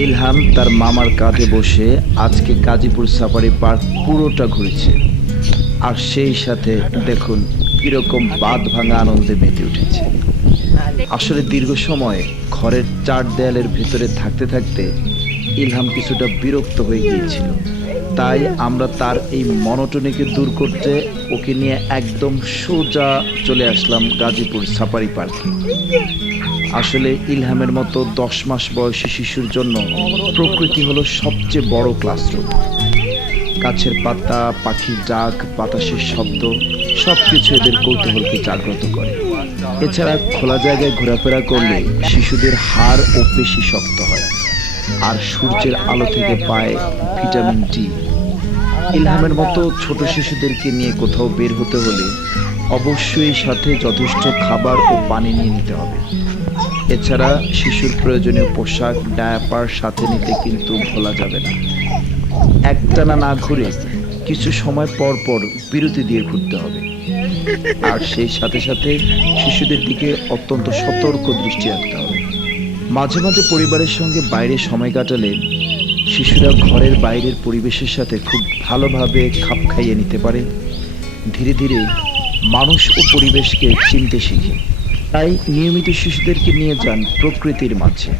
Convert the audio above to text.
ইলহাম তার মামার কাঁধে বসে আজকে গাজীপুর সাফারি পার্ক পুরোটা ঘুরেছে। আর সেই সাথে দেখুন কিরকম বাঁধ ভাঙা আনন্দে মেতে উঠেছে। আসলে দীর্ঘ সময় ঘরের চার দেয়ালের ভেতরে থাকতে থাকতে ইলহাম কিছুটা বিরক্ত হয়ে গিয়েছিল। তাই আমরা তার এই মনোটনিকে দূর করতে ওকে নিয়ে একদম সোজা চলে আসলাম গাজীপুর সাফারি পার্কে। আসলে ইলহামের মতো 10 মাস বয়সী শিশুর জন্য প্রকৃতি হলো সবচেয়ে বড় ক্লাসরুম। গাছের পাতা, পাখির ডাক, বাতাসের শব্দ সবকিছু এদের কৌতূহলকে জাগ্রত করে। এছাড়া খোলা জায়গায় ঘোরাফেরা করলে শিশুদের হাড় ও পেশি শক্ত হয়, আর সূর্যের আলো থেকে পায় ভিটামিন ডি। ইলহামের মতো ছোট শিশুদেরকে নিয়ে কোথাও বের হতে হলে অবশ্যই সাথে যথেষ্ট খাবার ও পানি নিয়ে নিতে হবে। এছাড়া শিশুর প্রয়োজনীয় পোশাক, ডায়াপার সাথে নিতে কিন্তু ভোলা যাবে না। একটানা না ঘুরে কিছু সময় পর পর বিরতি দিয়ে ঘুরতে হবে। আর সেই সাথে সাথে শিশুদের দিকে অত্যন্ত সতর্ক দৃষ্টি রাখতে হবে। মাঝে মাঝে পরিবারের সঙ্গে বাইরে সময় কাটালে শিশুরা ঘরের বাইরের পরিবেশের সাথে খুব ভালোভাবে খাপ খাইয়ে নিতে পারে। ধীরে ধীরে মানুষ ও পরিবেশকে চিনতে শিখে। তাই নিয়মিত শিশুদেরকে নিয়ে যান প্রকৃতির মাঝে।